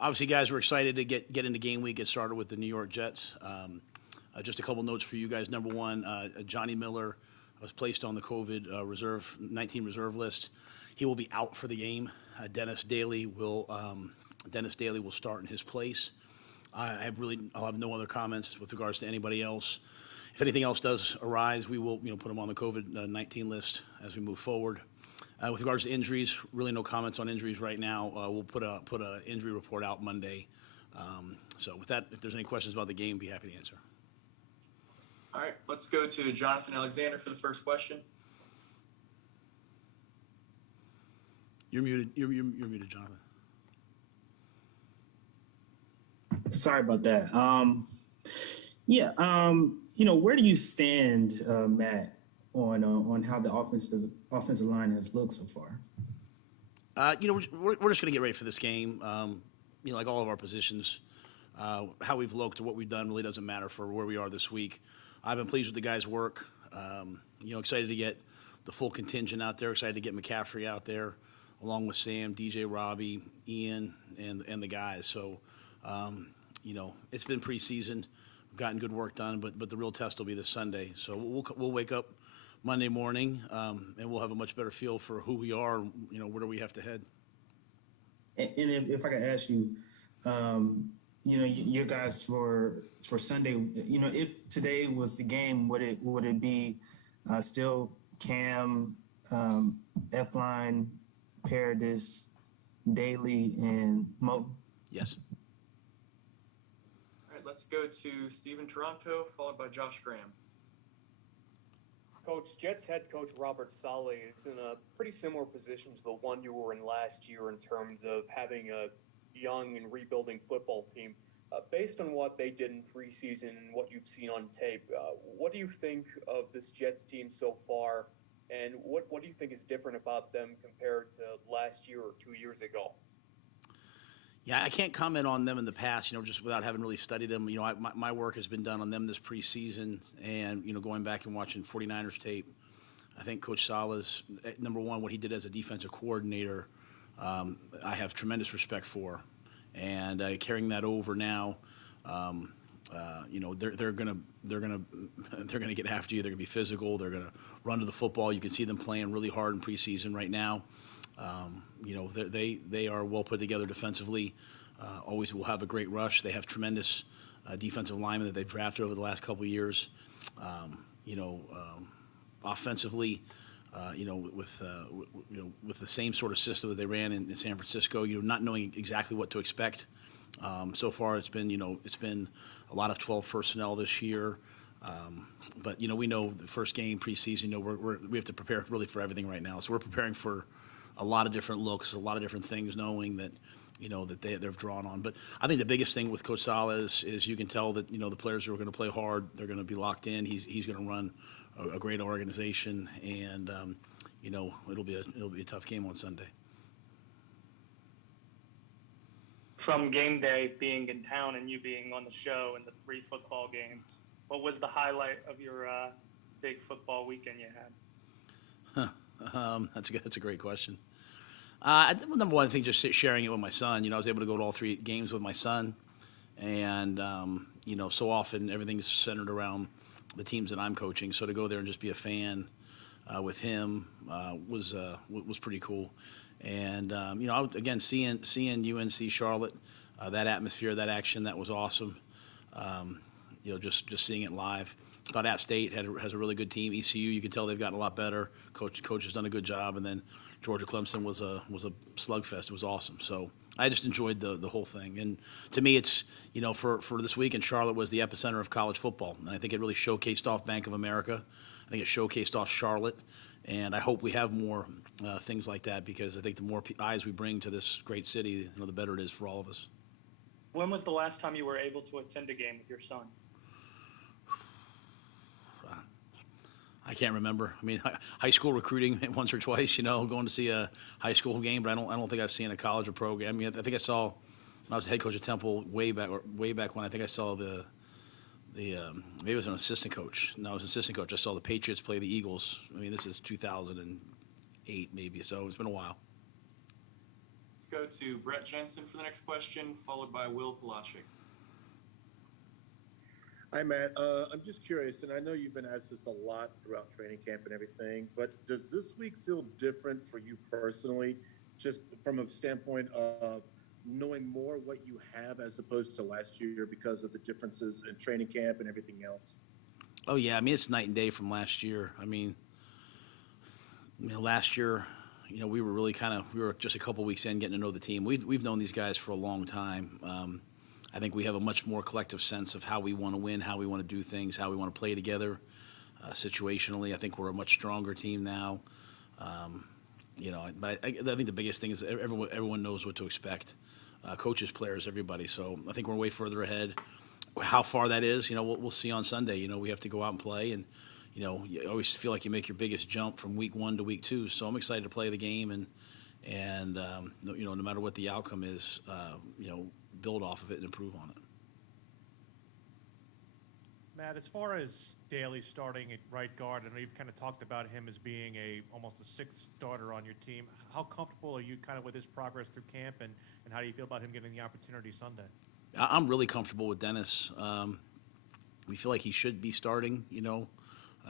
Obviously, guys, we're excited to get into game week, get started with the New York Jets. Just a couple notes for you guys. Number one, Johnny Miller was placed on the COVID reserve 19 reserve list. He will be out for the game. Dennis Daley will start in his place. I'll have no other comments with regards to anybody else. If anything else does arise, we will put him on the COVID-19 list as we move forward. With regards to injuries, really no comments on injuries right now. We'll put a injury report out Monday. So with that, if there's any questions about the game, be happy to answer. All right, let's go to Jonathan Alexander for the first question. You're muted. You're muted, Jonathan. Sorry about that. Where do you stand, Matt, on how the offensive line has looked so far? We're just going to get ready for this game. Like all of our positions, how we've looked or what we've done really doesn't matter for where we are this week. I've been pleased with the guys' work. Excited to get the full contingent out there. Excited to get McCaffrey out there, along with Sam, DJ, Robbie, Ian, and the guys. So, it's been preseason. We've gotten good work done, but the real test will be this Sunday. So we'll wake up Monday morning, and we'll have a much better feel for who we are, where do we have to head. And if I could ask you, your guys for Sunday, if today was the game, would it be still Cam, F-line, Paradis, Daley, and Mo? Yes. All right, let's go to Steve in Toronto, followed by Josh Graham. Coach, Jets head coach Robert Saleh is in a pretty similar position to the one you were in last year in terms of having a young and rebuilding football team. Based on what they did in preseason and what you've seen on tape, what do you think of this Jets team so far, and what do you think is different about them compared to last year or 2 years ago? Yeah, I can't comment on them in the past, just without having really studied them. My work has been done on them this preseason, and, going back and watching 49ers tape. I think Coach Saleh's, number one, what he did as a defensive coordinator, I have tremendous respect for. And carrying that over now, they're gonna get after you. They're gonna be physical. They're gonna run to the football. You can see them playing really hard in preseason right now. They are well put together defensively. Always will have a great rush. They have tremendous defensive linemen that they've drafted over the last couple of years. Offensively. With the same sort of system that they ran in San Francisco, not knowing exactly what to expect. So far, it's been a lot of 12 personnel this year. But we know the first game preseason, we have to prepare really for everything right now. So we're preparing for a lot of different looks, a lot of different things, knowing that that they've drawn on. But I think the biggest thing with Coach Saleh is you can tell that the players are going to play hard. They're going to be locked in. He's going to run a great organization, and it'll be a tough game on Sunday. From game day, being in town and you being on the show and the 3 football games, what was the highlight of your big football weekend you had? That's a great question. Number one, I think just sharing it with my son. I was able to go to all 3 games with my son, and so often everything's centered around the teams that I'm coaching. So to go there and just be a fan with him was pretty cool. And again, seeing UNC Charlotte, that atmosphere, that action, that was awesome. Just seeing it live. I thought App State has a really good team. ECU, you can tell they've gotten a lot better. Coach has done a good job, and then Georgia Clemson was a slugfest. It was awesome. So I just enjoyed the whole thing. And to me, it's for this weekend, Charlotte was the epicenter of college football, and I think it really showcased off Bank of America. I think it showcased off Charlotte, and I hope we have more things like that, because I think the more eyes we bring to this great city, the better it is for all of us. When was the last time you were able to attend a game with your son? I can't remember. I mean, high school recruiting once or twice, going to see a high school game, but I don't think I've seen a college or program. I mean, I think I saw when I was the head coach of Temple way back when. I think I saw the maybe it was an assistant coach. No, I was an assistant coach. I saw the Patriots play the Eagles. I mean, this is 2008 maybe, so it's been a while. go to Brett Jensen for the next question, followed by Will Palachik. Hi, Matt. I'm just curious, and I know you've been asked this a lot throughout training camp and everything, but does this week feel different for you personally, just from a standpoint of knowing more what you have as opposed to last year because of the differences in training camp and everything else? Oh, yeah. I mean, it's night and day from last year. I mean, last year, we were really we were just a couple weeks in getting to know the team. We've known these guys for a long time. I think we have a much more collective sense of how we want to win, how we want to do things, how we want to play together situationally. I think we're a much stronger team now. But I think the biggest thing is everyone knows what to expect. Coaches, players, everybody. So I think we're way further ahead. How far that is, we'll see on Sunday. We have to go out and play, and you always feel like you make your biggest jump from week 1 to week 2. So I'm excited to play the game, and no matter what the outcome is, build off of it and improve on it. Matt, as far as Daley starting at right guard, I know you've kind of talked about him as being almost a sixth starter on your team. How comfortable are you kind of with his progress through camp, and how do you feel about him getting the opportunity Sunday? I'm really comfortable with Dennis. We feel like he should be starting.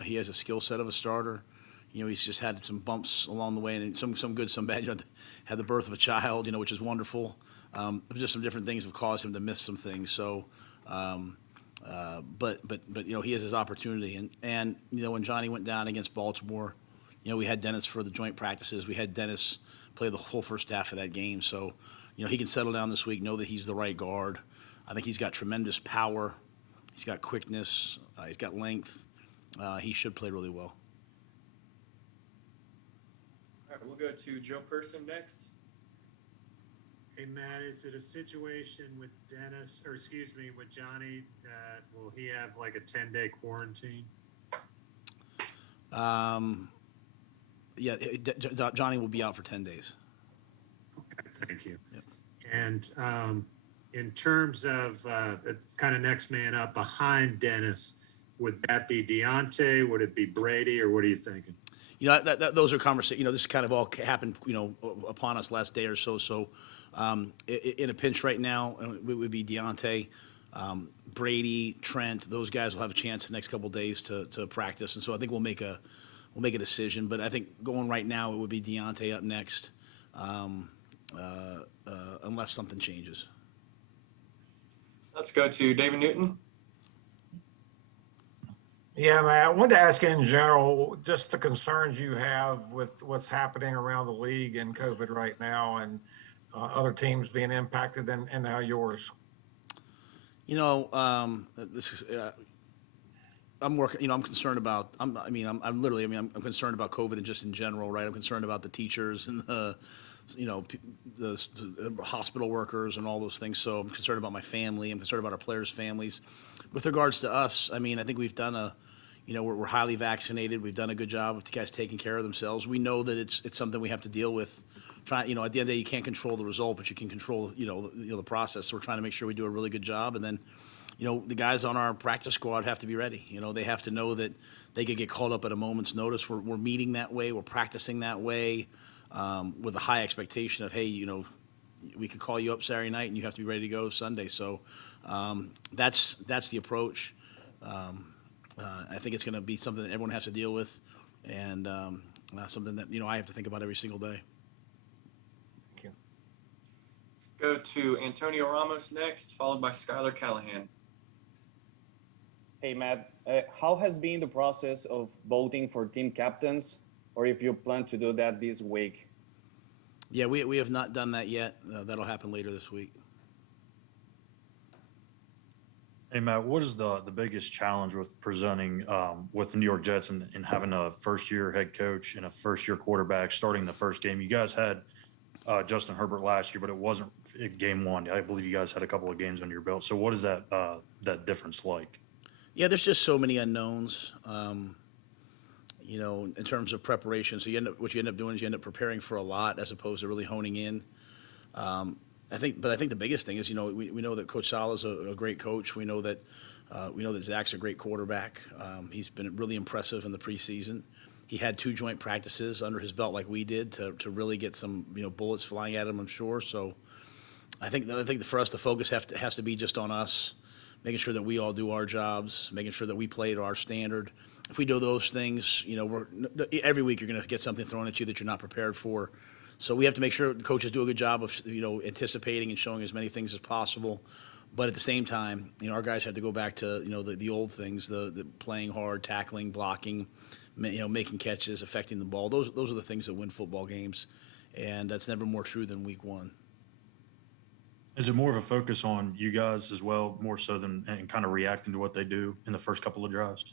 He has a skill set of a starter. He's just had some bumps along the way, and some good, some bad. Had the birth of a child, which is wonderful. Just some different things have caused him to miss some things. So, but he has his opportunity. And when Johnny went down against Baltimore, we had Dennis for the joint practices. We had Dennis play the whole first half of that game. So, he can settle down this week, know that he's the right guard. I think he's got tremendous power. He's got quickness. He's got length. He should play really well. All right, we'll go to Joe Person next. Hey, Matt, is it a situation with with Johnny, that will he have like a 10-day quarantine? Yeah, Johnny will be out for 10 days. Okay, thank you. Yep. And in terms of kind of next man up behind Dennis, would that be Deontay? Would it be Brady, or what are you thinking? Those are conversations. This kind of all happened, upon us last day or so. So, in a pinch right now, it would be Deontay, Brady, Trent. Those guys will have a chance the next couple of days to practice, and so I think we'll make a decision. But I think going right now, it would be Deontay up next, unless something changes. Let's go to David Newton. Yeah, man, I wanted to ask you in general, just the concerns you have with what's happening around the league and COVID right now, and other teams being impacted, and now yours. This is. I'm working. I'm concerned about. I'm concerned about COVID and just in general, right? I'm concerned about the teachers and the hospital workers and all those things. So I'm concerned about my family. I'm concerned about our players' families. With regards to us, I think we've done we're highly vaccinated. We've done a good job of the guys taking care of themselves. We know that it's something we have to deal with. At the end of the day, you can't control the result, but you can control, the process. So we're trying to make sure we do a really good job. And then, the guys on our practice squad have to be ready. They have to know that they could get called up at a moment's notice. We're meeting that way. We're practicing that way, with a high expectation of, hey, we could call you up Saturday night and you have to be ready to go Sunday. So that's the approach. I think it's going to be something that everyone has to deal with, and something that I have to think about every single day. Thank you. Let's go to Antonio Ramos next, followed by Skylar Callahan. Hey, Matt, how has been the process of voting for team captains, or if you plan to do that this week? Yeah, we have not done that yet. That'll happen later this week. Hey, Matt, what is the biggest challenge with presenting with the New York Jets and having a first-year head coach and a first-year quarterback starting the first game? You guys had Justin Herbert last year, but it wasn't game one. I believe you guys had a couple of games under your belt. So what is that difference like? Yeah, there's just so many unknowns, in terms of preparation. So what you end up doing is you end up preparing for a lot as opposed to really honing in. I think the biggest thing is, we know that Coach Saleh's a great coach. We know that Zach's a great quarterback. He's been really impressive in the preseason. he had 2 joint practices under his belt like we did to really get some, bullets flying at him, I'm sure. So I think for us, the focus has to be just on us, making sure that we all do our jobs, making sure that we play to our standard. If we do those things, every week you're going to get something thrown at you that you're not prepared for. So we have to make sure the coaches do a good job of, anticipating and showing as many things as possible. But at the same time, our guys have to go back to, the old things, the playing hard, tackling, blocking, making catches, affecting the ball. Those are the things that win football games. And that's never more true than week 1. Is it more of a focus on you guys as well, more so than and kind of reacting to what they do in the first couple of drives?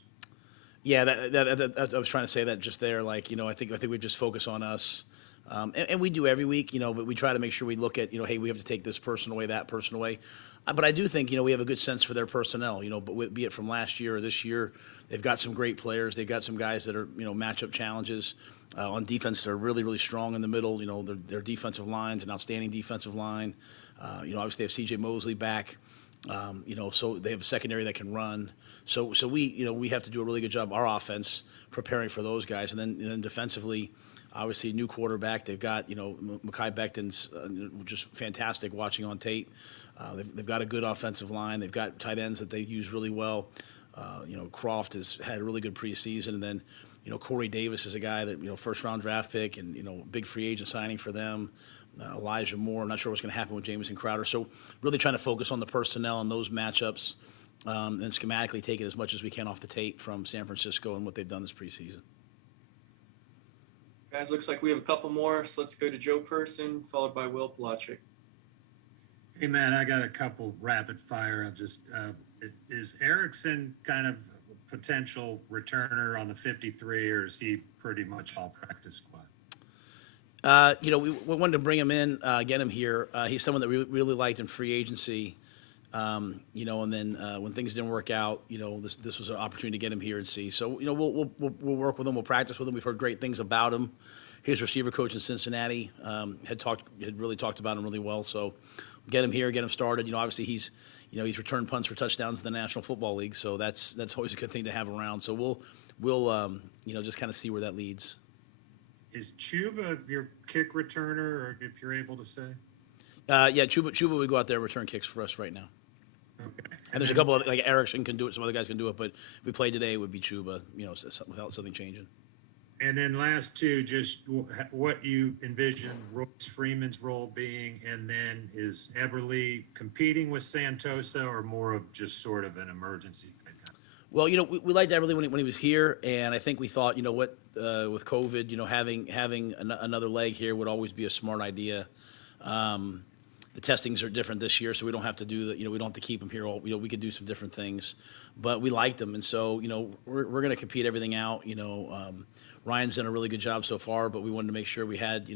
Yeah, that I was trying to say that just there. Like, I think we just focus on us, and we do every week. But we try to make sure we look at, hey, we have to take this person away, that person away. But I do think, we have a good sense for their personnel. But be it from last year or this year, they've got some great players. They've got some guys that are, matchup challenges. On defense, they're really, really strong in the middle. Their defensive line's an outstanding defensive line. Obviously they have C.J. Mosley back. So they have a secondary that can run. So we have to do a really good job, our offense, preparing for those guys. And then defensively, obviously, new quarterback. They've got, Mekhi Becton's just fantastic watching on tape. They've got a good offensive line. They've got tight ends that they use really well. Croft has had a really good preseason. And then, Corey Davis is a guy that, first-round draft pick and, big free agent signing for them. Elijah Moore, I'm not sure what's going to happen with Jamison Crowder. So really trying to focus on the personnel and those matchups and schematically take it as much as we can off the tape from San Francisco and what they've done this preseason. Guys, looks like we have a couple more, so let's go to Joe Person, followed by Will Pelagic. Hey, man, I got a couple rapid fire. Is Erickson kind of a potential returner on the 53, or is he pretty much all practice squad? We wanted to bring him in, get him here. He's someone that we really liked in free agency, and then when things didn't work out, this was an opportunity to get him here and see. So, we'll work with him. We'll practice with him. We've heard great things about him. His receiver coach in Cincinnati had really talked about him really well. So, get him here, get him started. Obviously he's returned punts for touchdowns in the National Football League, so that's always a good thing to have around. So we'll just kind of see where that leads. Is Chuba your kick returner, or if you're able to say? Yeah, Chuba would go out there and return kicks for us right now. Okay. And there's a couple of, like Erickson can do it, some other guys can do it, but if we play today, it would be Chuba, without something changing. And then last two, just what you envision Royce Freeman's role being, and then is Eberle competing with Santosa or more of just sort of an emergency pickup? Well, we liked Eberle when he was here, and I think we thought, with COVID, having another leg here would always be a smart idea. The testings are different this year, so we don't have to do that. We don't have to keep him here. We could do some different things, but we liked him, and so we're going to compete everything out. Ryan's done a really good job so far, but we wanted to make sure we had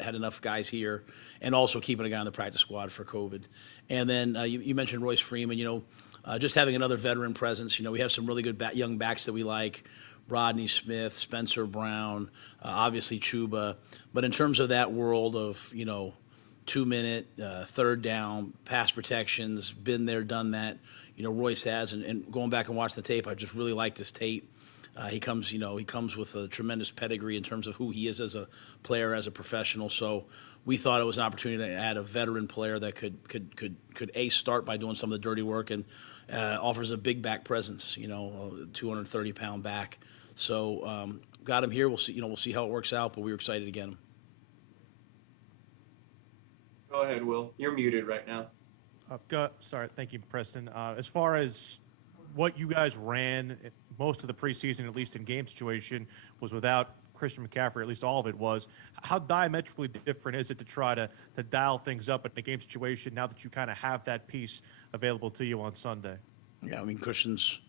had enough guys here, and also keeping a guy on the practice squad for COVID. And then you mentioned Royce Freeman. Just having another veteran presence. We have some really good young backs that we like. Rodney Smith, Spencer Brown, obviously Chuba. But in terms of that world of 2-minute, third down, pass protections, been there, done that. Royce has, and going back and watching the tape, I just really like this tape. He comes with a tremendous pedigree in terms of who he is as a player, as a professional. So we thought it was an opportunity to add a veteran player that could start by doing some of the dirty work and offers a big back presence. A 230-pound back. So got him here. We'll see. We'll see how it works out. But we were excited to get him. Go ahead, Will. You're muted right now. Sorry, thank you, Preston. As far as what you guys ran, most of the preseason, at least in game situation, was without Christian McCaffrey, at least all of it was. How diametrically different is it to try to dial things up in a game situation now that you kind of have that piece available to you on Sunday? Yeah, I mean, Christian's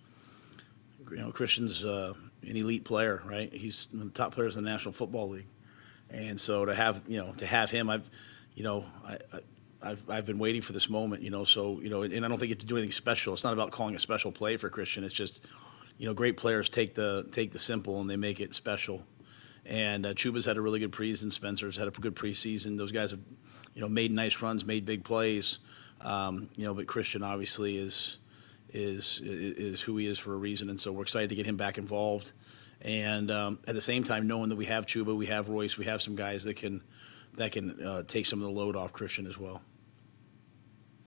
an elite player, right? He's one of the top players in the National Football League. And so to have him, I've been waiting for this moment, so, and I don't think you have to do anything special. It's not about calling a special play for Christian. It's just, great players take the simple and they make it special. And Chuba's had a really good preseason. Spencer's had a good preseason. Those guys have, made nice runs, made big plays. But Christian obviously is who he is for a reason. And so we're excited to get him back involved. And at the same time, knowing that we have Chuba, we have Royce, we have some guys that can take some of the load off Christian as well.